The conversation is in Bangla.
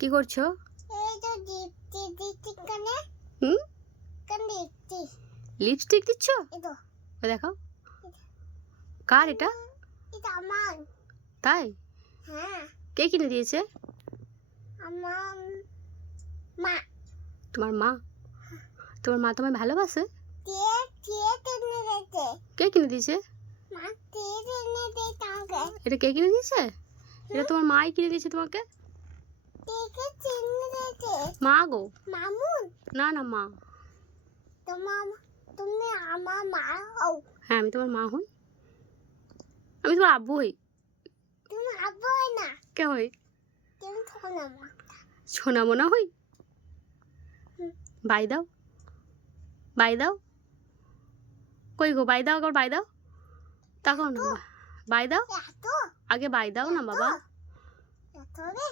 কি করছো? এই তো লিপস্টিক কানে হুম, কানে লিপস্টিক লিপস্টিক দিচ্ছ? এই তো ওই দেখাও। কার এটা? এটা আমার। তাই? হ্যাঁ, কে কিনে দিয়েছে? আমার মা। তোমার মা? তোমার মা তোমায় ভালোবাসে? কে কে কিনে দিয়েছে? কে কিনে দিয়েছে? মা কে কিনে দিয়েছে আমাকে? এটা কে কিনে দিয়েছে? এটা তোমার মাই কিনে দিয়েছে তোমাকে? কে কে কিনে দিয়েছে? মা গো। মামুন। না না, মা। তুমি আমার মা হও। হ্যাঁ, আমি তোমার মা হই। আমি তোমার আব্বু হই। তুমি আব্বু হয় না, কে হই? তুমি সোনা মা। সোনা মোনা হই। হুম। বাই দাও, বাই দাও। কই গো, বাই দাও, একবার বাই দাও। তাকাও না, বাই দাও। এত আগে বাই দাও না বাবা। এত রে